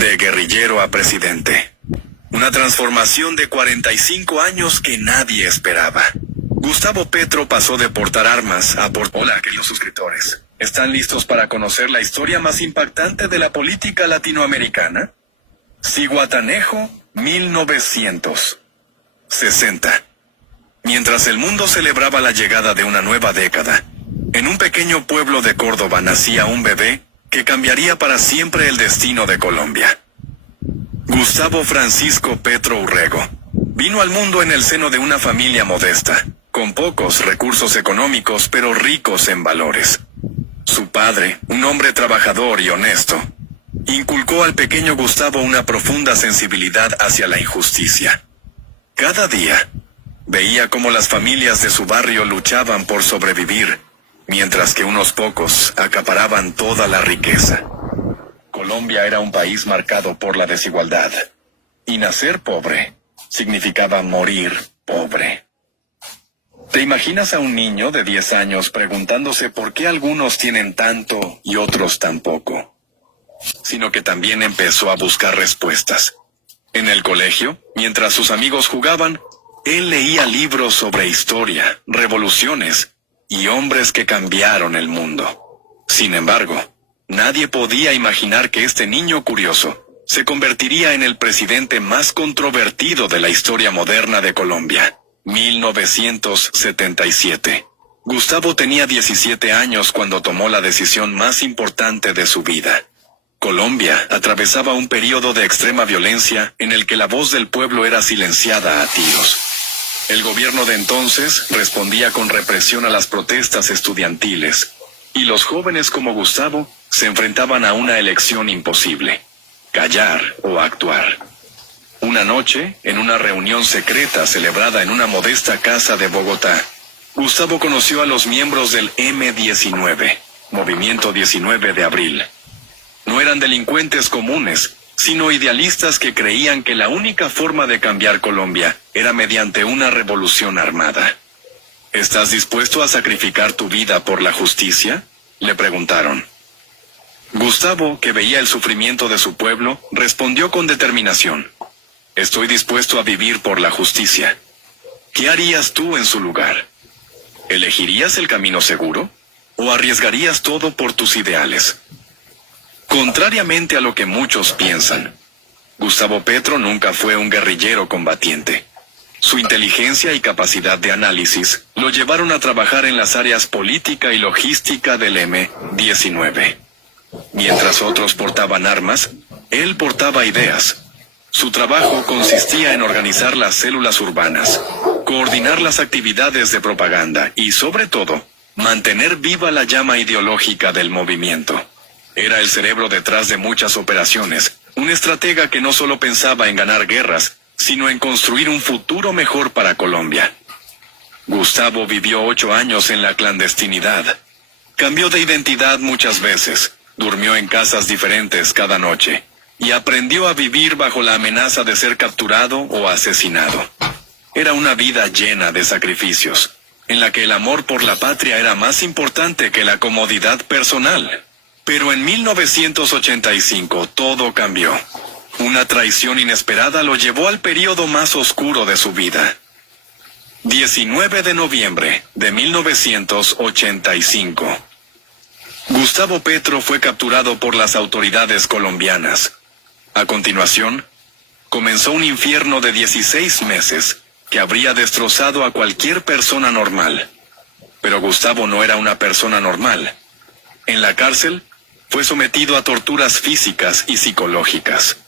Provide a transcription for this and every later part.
De guerrillero a presidente. Una transformación de 45 años que nadie esperaba. Gustavo Petro pasó de portar armas a portar... Hola, queridos suscriptores. ¿Están listos para conocer la historia más impactante de la política latinoamericana? Zihuatanejo, 1960. Mientras el mundo celebraba la llegada de una nueva década, en un pequeño pueblo de Córdoba nacía un bebé que cambiaría para siempre el destino de Colombia. Gustavo Francisco Petro Urrego vino al mundo en el seno de una familia modesta, con pocos recursos económicos pero ricos en valores. Su padre, un hombre trabajador y honesto, inculcó al pequeño Gustavo una profunda sensibilidad hacia la injusticia. Cada día, veía cómo las familias de su barrio luchaban por sobrevivir, mientras que unos pocos acaparaban toda la riqueza. Colombia era un país marcado por la desigualdad, y nacer pobre significaba morir pobre. ¿Te imaginas a un niño de 10 años preguntándose por qué algunos tienen tanto y otros tan poco? Sino que también empezó a buscar respuestas. En el colegio, mientras sus amigos jugaban, él leía libros sobre historia, revoluciones y hombres que cambiaron el mundo. Sin embargo, nadie podía imaginar que este niño curioso se convertiría en el presidente más controvertido de la historia moderna de Colombia. 1977. Gustavo tenía 17 años cuando tomó la decisión más importante de su vida. Colombia atravesaba un periodo de extrema violencia en el que la voz del pueblo era silenciada a tiros. El gobierno de entonces respondía con represión a las protestas estudiantiles, y los jóvenes como Gustavo se enfrentaban a una elección imposible: callar o actuar. Una noche, en una reunión secreta celebrada en una modesta casa de Bogotá, Gustavo conoció a los miembros del M-19, Movimiento 19 de Abril. No eran delincuentes comunes, sino idealistas que creían que la única forma de cambiar Colombia era mediante una revolución armada. ¿Estás dispuesto a sacrificar tu vida por la justicia?, le preguntaron. Gustavo, que veía el sufrimiento de su pueblo, respondió con determinación: estoy dispuesto a vivir por la justicia. ¿Qué harías tú en su lugar? ¿Elegirías el camino seguro? ¿O arriesgarías todo por tus ideales? Contrariamente a lo que muchos piensan, Gustavo Petro nunca fue un guerrillero combatiente. Su inteligencia y capacidad de análisis lo llevaron a trabajar en las áreas política y logística del M-19. Mientras otros portaban armas, él portaba ideas. Su trabajo consistía en organizar las células urbanas, coordinar las actividades de propaganda y, sobre todo, mantener viva la llama ideológica del movimiento. Era el cerebro detrás de muchas operaciones, un estratega que no solo pensaba en ganar guerras, sino en construir un futuro mejor para Colombia. Gustavo vivió 8 años en la clandestinidad. Cambió de identidad muchas veces, durmió en casas diferentes cada noche, y aprendió a vivir bajo la amenaza de ser capturado o asesinado. Era una vida llena de sacrificios, en la que el amor por la patria era más importante que la comodidad personal. Pero en 1985 todo cambió. Una traición inesperada lo llevó al periodo más oscuro de su vida. 19 de noviembre de 1985. Gustavo Petro fue capturado por las autoridades colombianas. A continuación, comenzó un infierno de 16 meses que habría destrozado a cualquier persona normal. Pero Gustavo no era una persona normal. En la cárcel, fue sometido a torturas físicas y psicológicas.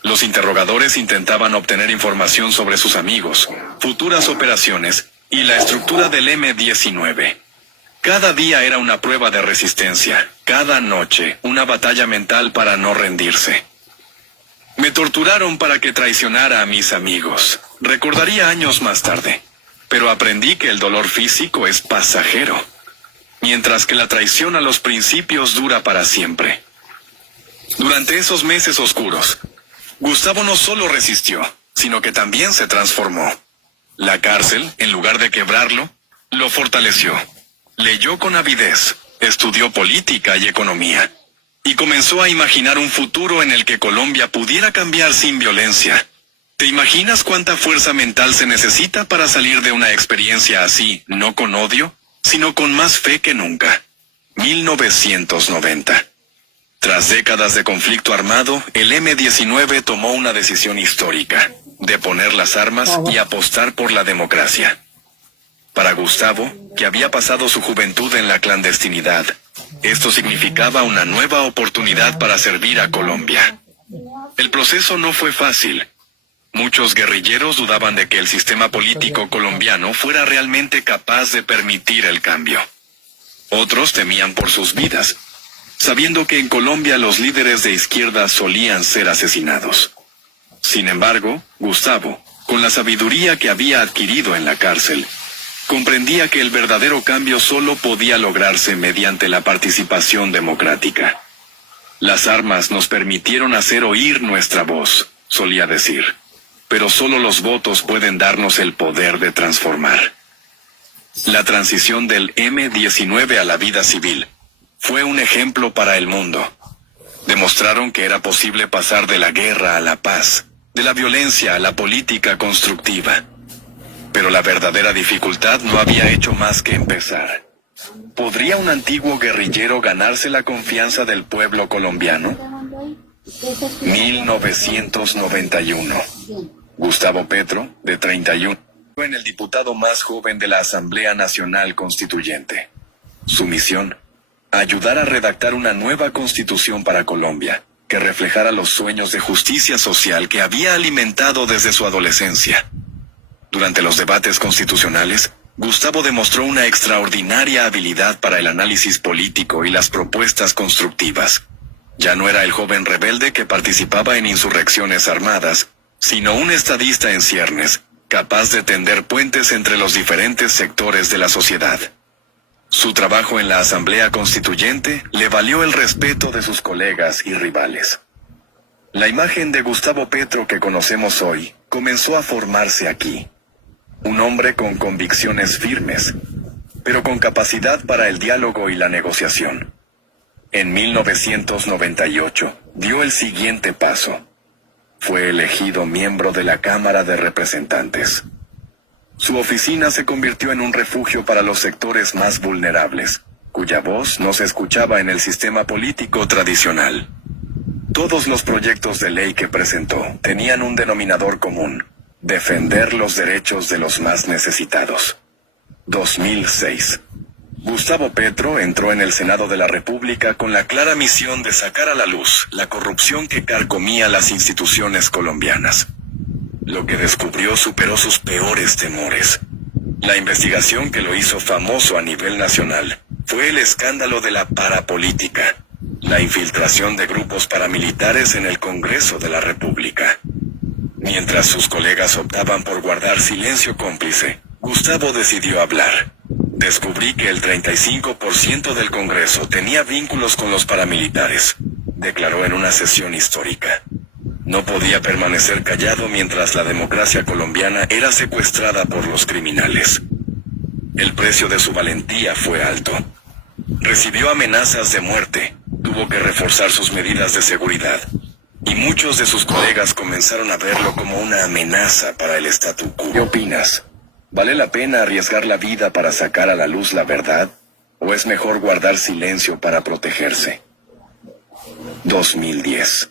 Los interrogadores intentaban obtener información sobre sus amigos, futuras operaciones y la estructura del M-19. Cada día era una prueba de resistencia, cada noche una batalla mental para no rendirse. Me torturaron para que traicionara a mis amigos, recordaría años más tarde, pero aprendí que el dolor físico es pasajero, mientras que la traición a los principios dura para siempre. Durante esos meses oscuros, Gustavo no solo resistió, sino que también se transformó. La cárcel, en lugar de quebrarlo, lo fortaleció. Leyó con avidez, estudió política y economía. y comenzó a imaginar un futuro en el que Colombia pudiera cambiar sin violencia. ¿Te imaginas cuánta fuerza mental se necesita para salir de una experiencia así, no con odio, sino con más fe que nunca? 1990. Tras décadas de conflicto armado, el M-19 tomó una decisión histórica, de poner las armas y apostar por la democracia. Para Gustavo, que había pasado su juventud en la clandestinidad, esto significaba una nueva oportunidad para servir a Colombia. El proceso no fue fácil. Muchos guerrilleros dudaban de que el sistema político colombiano fuera realmente capaz de permitir el cambio. Otros temían por sus vidas, sabiendo que en Colombia los líderes de izquierda solían ser asesinados. Sin embargo, Gustavo, con la sabiduría que había adquirido en la cárcel, comprendía que el verdadero cambio solo podía lograrse mediante la participación democrática. Las armas nos permitieron hacer oír nuestra voz, solía decir, pero solo los votos pueden darnos el poder de transformar. La transición del M-19 a la vida civil fue un ejemplo para el mundo. Demostraron que era posible pasar de la guerra a la paz, de la violencia a la política constructiva. Pero la verdadera dificultad no había hecho más que empezar. ¿Podría un antiguo guerrillero ganarse la confianza del pueblo colombiano? 1991. Gustavo Petro, de 31, fue el diputado más joven de la Asamblea Nacional Constituyente. Su misión: ayudar a redactar una nueva constitución para Colombia, que reflejara los sueños de justicia social que había alimentado desde su adolescencia. Durante los debates constitucionales, Gustavo demostró una extraordinaria habilidad para el análisis político y las propuestas constructivas. Ya no era el joven rebelde que participaba en insurrecciones armadas, sino un estadista en ciernes, capaz de tender puentes entre los diferentes sectores de la sociedad. Su trabajo en la Asamblea Constituyente le valió el respeto de sus colegas y rivales. La imagen de Gustavo Petro que conocemos hoy comenzó a formarse aquí. Un hombre con convicciones firmes, pero con capacidad para el diálogo y la negociación. En 1998 dio el siguiente paso. Fue elegido miembro de la Cámara de Representantes. Su oficina se convirtió en un refugio para los sectores más vulnerables, cuya voz no se escuchaba en el sistema político tradicional. Todos los proyectos de ley que presentó tenían un denominador común: defender los derechos de los más necesitados. 2006. Gustavo Petro entró en el Senado de la República con la clara misión de sacar a la luz la corrupción que carcomía las instituciones colombianas. Lo que descubrió superó sus peores temores. La investigación que lo hizo famoso a nivel nacional fue el escándalo de la parapolítica, la infiltración de grupos paramilitares en el Congreso de la República. Mientras sus colegas optaban por guardar silencio cómplice, Gustavo decidió hablar. Descubrí que el 35% del Congreso tenía vínculos con los paramilitares, declaró en una sesión histórica. No podía permanecer callado mientras la democracia colombiana era secuestrada por los criminales. El precio de su valentía fue alto. Recibió amenazas de muerte, tuvo que reforzar sus medidas de seguridad, y muchos de sus colegas comenzaron a verlo como una amenaza para el statu quo. ¿Qué opinas? ¿Vale la pena arriesgar la vida para sacar a la luz la verdad? ¿O es mejor guardar silencio para protegerse? 2010.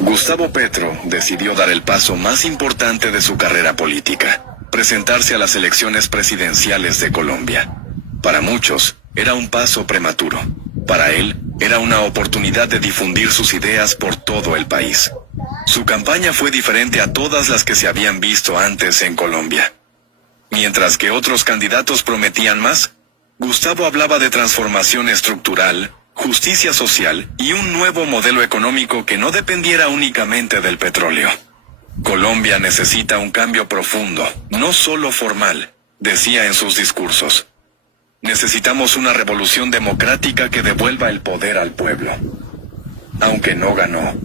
Gustavo Petro decidió dar el paso más importante de su carrera política: presentarse a las elecciones presidenciales de Colombia. Para muchos, era un paso prematuro. Para él, era una oportunidad de difundir sus ideas por todo el país. Su campaña fue diferente a todas las que se habían visto antes en Colombia. Mientras que otros candidatos prometían más, Gustavo hablaba de transformación estructural, justicia social y un nuevo modelo económico que no dependiera únicamente del petróleo. Colombia necesita un cambio profundo, no solo formal, decía en sus discursos. Necesitamos una revolución democrática que devuelva el poder al pueblo. Aunque no ganó,